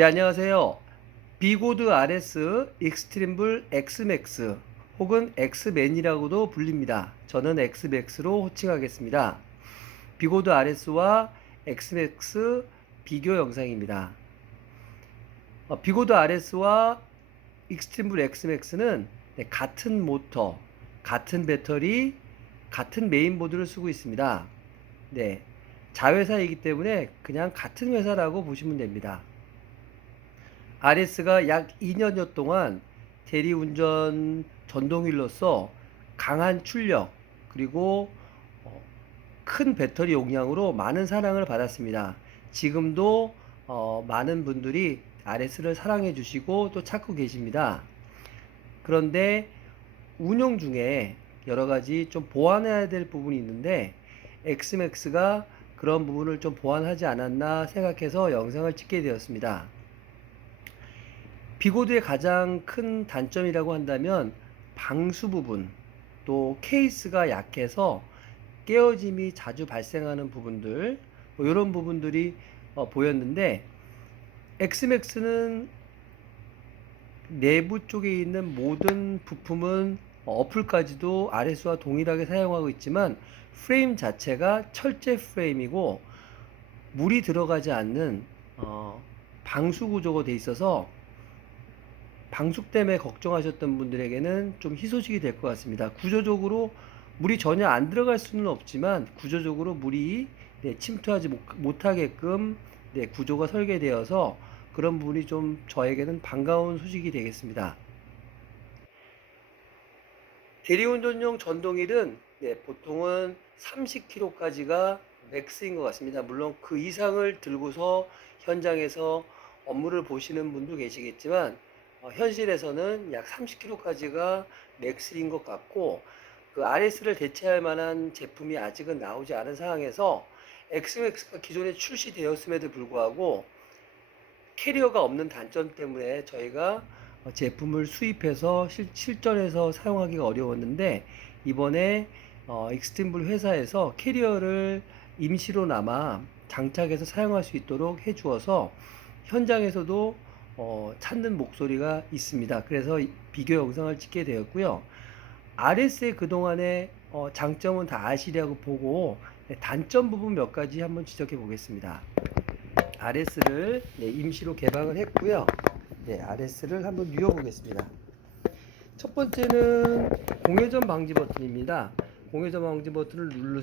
네, 안녕하세요. 비고드 RS 익스트림블 X맥스 혹은 X맨이라고도 불립니다. 저는 X맥스로 호칭하겠습니다. 비고드 RS와 X맥스 비교 영상입니다. 비고드 RS와 익스트림블 X맥스는 같은 모터, 같은 배터리, 같은 메인보드를 쓰고 있습니다. 네, 자회사이기 때문에 그냥 같은 회사라고 보시면 됩니다. RS가 약 2년여 동안 대리운전 전동휠로서 강한 출력 그리고 큰 배터리 용량으로 많은 사랑을 받았습니다. 지금도 많은 분들이 RS를 사랑해 주시고 또 찾고 계십니다. 그런데 운용 중에 여러 가지 좀 보완해야 될 부분이 있는데 엑스맥스가 그런 부분을 좀 보완하지 않았나 생각해서 영상을 찍게 되었습니다. 비고드의 가장 큰 단점이라고 한다면 방수 부분, 또 케이스가 약해서 깨어짐이 자주 발생하는 부분들, 뭐 이런 부분들이 보였는데 엑스맥스는 내부 쪽에 있는 모든 부품은 어플까지도 RS와 동일하게 사용하고 있지만 프레임 자체가 철제 프레임이고 물이 들어가지 않는 방수 구조가 돼 있어서 방숙 때문에 걱정하셨던 분들에게는 좀 희소식이 될 것 같습니다. 구조적으로 물이 전혀 안 들어갈 수는 없지만 구조적으로 물이 침투하지 못하게끔 구조가 설계되어서 그런 부분이 좀 저에게는 반가운 소식이 되겠습니다. 대리운전용 전동휠은 보통은 30km까지가 맥스인 것 같습니다. 물론 그 이상을 들고서 현장에서 업무를 보시는 분도 계시겠지만 현실에서는 약 30km까지가 맥스인 것 같고 그 RS를 대체할 만한 제품이 아직은 나오지 않은 상황에서 XMAX가 기존에 출시되었음에도 불구하고 캐리어가 없는 단점 때문에 저희가 제품을 수입해서 실전에서 사용하기가 어려웠는데 이번에 익스팀블 회사에서 캐리어를 임시로나마 장착해서 사용할 수 있도록 해주어서 현장에서도 찾는 목소리가 있습니다. 그래서 비교 영상을 찍게 되었고요. RS의 그동안의 장점은 다 아시려고 보고 단점 부분 몇 가지 한번 지적해 보겠습니다. RS를 임시로 개방을 했고요. RS를 한번 누워보겠습니다. 첫 번째는 공회전 방지 버튼입니다. 공회전 방지 버튼을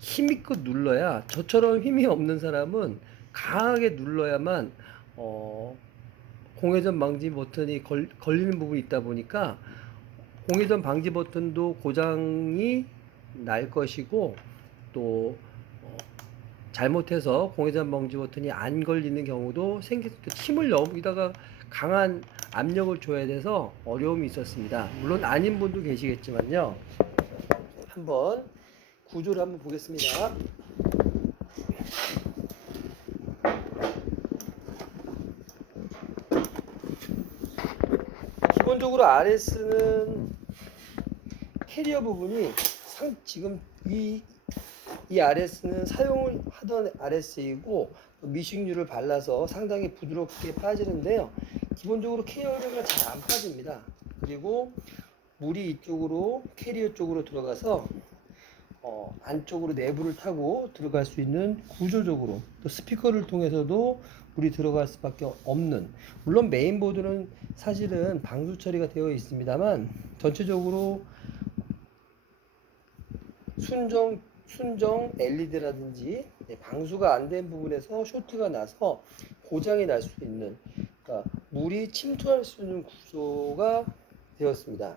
힘있게 눌러야, 저처럼 힘이 없는 사람은 강하게 눌러야만 공회전 방지 버튼이 걸리는 부분이 있다 보니까 공회전 방지 버튼도 고장이 날 것이고 또 잘못해서 공회전 방지 버튼이 안 걸리는 경우도 힘을 여기다가 강한 압력을 줘야 돼서 어려움이 있었습니다. 물론 아닌 분도 계시겠지만요. 한번 구조를 한번 보겠습니다. 기본적으로 RS는 캐리어 부분이 지금 이 RS는 사용을 하던 RS이고 미식류를 발라서 상당히 부드럽게 빠지는데요. 기본적으로 캐리어가 잘 안 빠집니다. 그리고 물이 이쪽으로 캐리어 쪽으로 들어가서 안쪽으로 내부를 타고 들어갈 수 있는 구조적으로 또 스피커를 통해서도 물이 들어갈 수밖에 없는, 물론 메인보드는 사실은 방수 처리가 되어 있습니다만 전체적으로 순정 LED라든지 방수가 안 된 부분에서 쇼트가 나서 고장이 날 수 있는, 그러니까 물이 침투할 수 있는 구조가 되었습니다.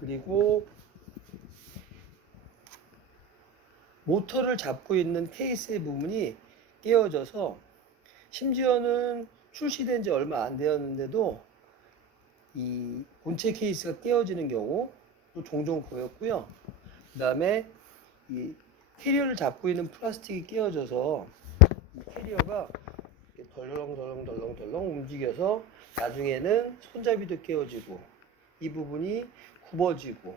그리고 모터를 잡고 있는 케이스의 부분이 깨어져서 심지어는 출시된 지 얼마 안 되었는데도 이 본체 케이스가 깨어지는 경우도 종종 보였고요. 그 다음에 이 캐리어를 잡고 있는 플라스틱이 깨어져서 이 캐리어가 덜렁덜렁 움직여서 나중에는 손잡이도 깨어지고 이 부분이 굽어지고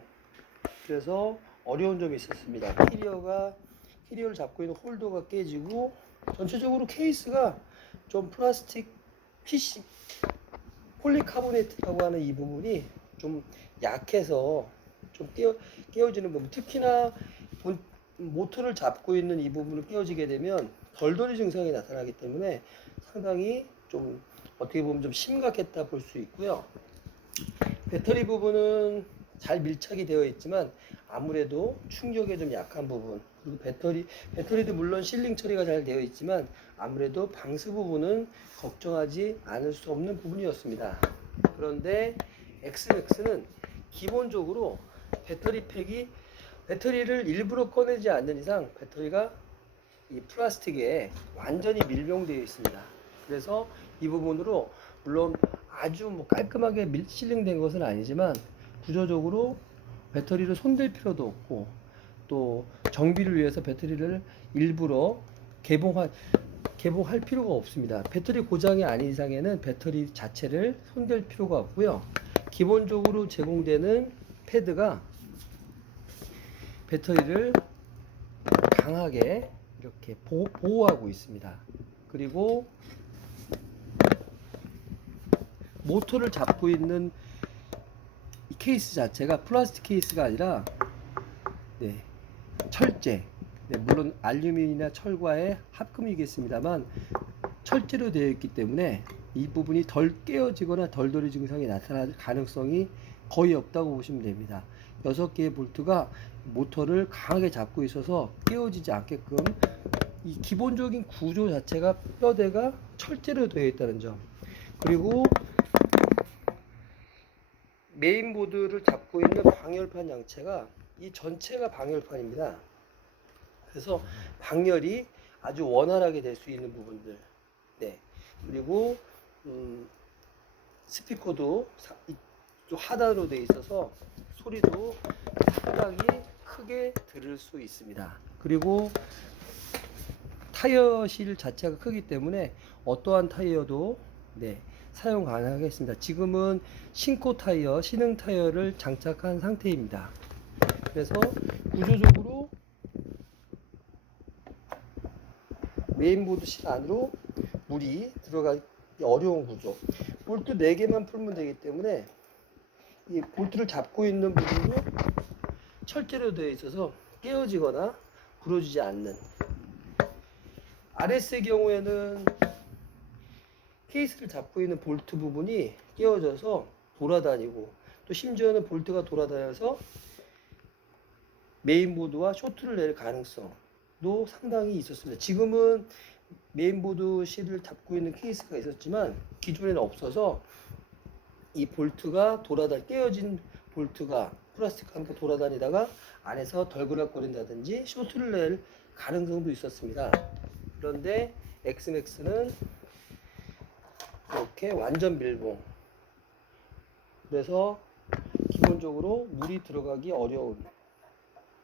그래서 어려운 점이 있었습니다. 캐리어를 잡고 있는 홀더가 깨지고 전체적으로 케이스가 좀 플라스틱 PC 폴리카보네이트라고 하는 이 부분이 좀 약해서 좀 깨어지는 부분, 특히나 모터를 잡고 있는 이 부분을 깨어지게 되면 덜덜이 증상이 나타나기 때문에 상당히 좀 어떻게 보면 좀 심각했다 볼 수 있고요. 배터리 부분은 잘 밀착이 되어 있지만 아무래도 충격에 좀 약한 부분, 그리고 배터리도 물론 실링 처리가 잘 되어 있지만 아무래도 방수 부분은 걱정하지 않을 수 없는 부분이었습니다. 그런데 엑스맥스는 기본적으로 배터리를 일부러 꺼내지 않는 이상 배터리가 이 플라스틱에 완전히 밀봉되어 있습니다. 그래서 이 부분으로 물론 아주 뭐 깔끔하게 실링된 것은 아니지만 구조적으로 배터리를 손댈 필요도 없고 또 정비를 위해서 배터리를 일부러 개봉할 필요가 없습니다. 배터리 고장이 아닌 이상에는 배터리 자체를 손댈 필요가 없고요. 기본적으로 제공되는 패드가 배터리를 강하게 이렇게 보호하고 있습니다. 그리고 모터를 잡고 있는 이 케이스 자체가 플라스틱 케이스가 아니라 철제, 물론 알루미늄이나 철과의 합금이겠습니다만 철제로 되어 있기 때문에 이 부분이 덜 깨어지거나 덜덜이 증상이 나타날 가능성이 거의 없다고 보시면 됩니다. 6개의 볼트가 모터를 강하게 잡고 있어서 깨어지지 않게끔 이 기본적인 구조 자체가 뼈대가 철제로 되어 있다는 점, 그리고 메인보드를 잡고 있는 방열판 양체가 이 전체가 방열판입니다. 그래서 방열이 아주 원활하게 될 수 있는 부분들, 그리고 스피커도 이쪽 하단으로 되어 있어서 소리도 상당히 크게 들을 수 있습니다. 그리고 타이어실 자체가 크기 때문에 어떠한 타이어도 사용 가능하겠습니다. 지금은 신코 타이어, 신흥 타이어를 장착한 상태입니다. 그래서 구조적으로 메인보드 실 안으로 물이 들어가기 어려운 구조. 볼트 4개만 풀면 되기 때문에 이 볼트를 잡고 있는 부분도 철제로 되어 있어서 깨어지거나 부러지지 않는. RS의 경우에는 케이스를 잡고 있는 볼트 부분이 깨어져서 돌아다니고 또 심지어는 볼트가 돌아다녀서 메인보드와 쇼트를 낼 가능성도 상당히 있었습니다. 지금은 메인보드 실을 잡고 있는 케이스가 있었지만 기존에는 없어서 이 볼트가 깨어진 볼트가 플라스틱 함께 돌아다니다가 안에서 덜그락거린다든지 쇼트를 낼 가능성도 있었습니다. 그런데 엑스맥스는 이렇게 완전 밀봉, 그래서 기본적으로 물이 들어가기 어려운,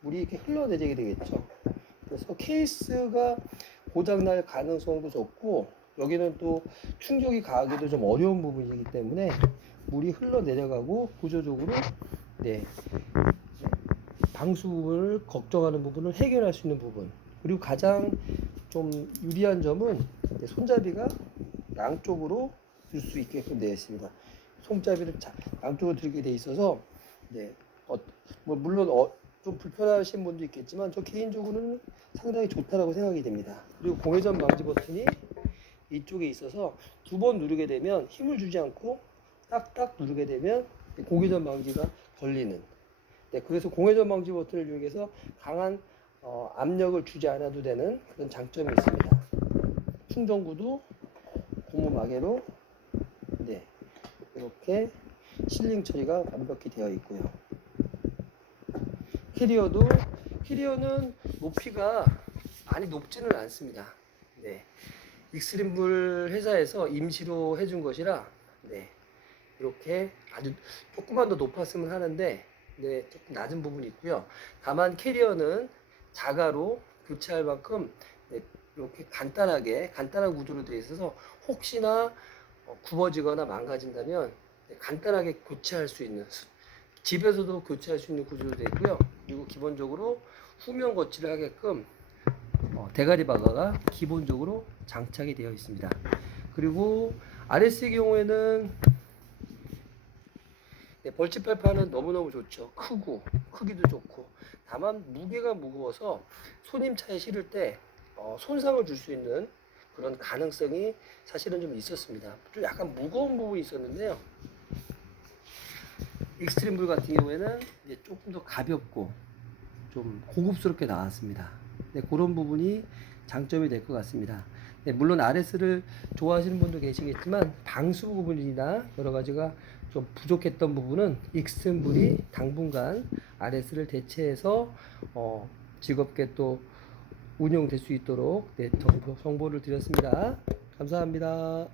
물이 이렇게 흘러내리게 되겠죠. 그래서 케이스가 고장날 가능성도 적고 여기는 또 충격이 가하기도 좀 어려운 부분이기 때문에 물이 흘러내려가고 구조적으로 방수 부분을 걱정하는 부분을 해결할 수 있는 부분, 그리고 가장 좀 유리한 점은 손잡이가 양쪽으로 들 수 있게끔 되어 있습니다. 손잡이를 양쪽으로 들게 되어 있어서 물론 좀 불편하신 분도 있겠지만 저 개인적으로는 상당히 좋다라고 생각이 됩니다. 그리고 공회전 방지 버튼이 이쪽에 있어서 2번 누르게 되면 힘을 주지 않고 딱딱 누르게 되면 공회전 방지가 걸리는, 그래서 공회전 방지 버튼을 이용해서 강한 압력을 주지 않아도 되는 그런 장점이 있습니다. 충전구도 고무 마개로 이렇게 실링 처리가 완벽히 되어 있고요. 캐리어는 높이가 많이 높지는 않습니다. 익스트림블 회사에서 임시로 해준 것이라 이렇게 아주 조금만 더 높았으면 하는데 조금 낮은 부분이 있고요. 다만 캐리어는 자가로 교체할 만큼 이렇게 간단한 구조로 되어 있어서 혹시나 굽어지거나 망가진다면 간단하게 교체할 수 있는, 집에서도 교체할 수 있는 구조로 되어 있고요. 그리고 기본적으로 후면 거치를 하게끔 대가리 바가가 기본적으로 장착이 되어 있습니다. 그리고 RS의 경우에는 네, 벌집팔파는 너무너무 좋죠. 크고 크기도 좋고, 다만 무게가 무거워서 손님차에 실을 때 손상을 줄 수 있는 그런 가능성이 사실은 좀 있었습니다. 좀 약간 무거운 부분이 있었는데요. 익스트림블 같은 경우에는 이제 조금 더 가볍고 좀 고급스럽게 나왔습니다. 네, 그런 부분이 장점이 될 것 같습니다. 네, 물론 RS를 좋아하시는 분도 계시겠지만 방수 부분이나 여러 가지가 좀 부족했던 부분은 익스트림블이 당분간 RS를 대체해서 즐겁게 또 운영될 수 있도록 네, 정보를 드렸습니다. 감사합니다.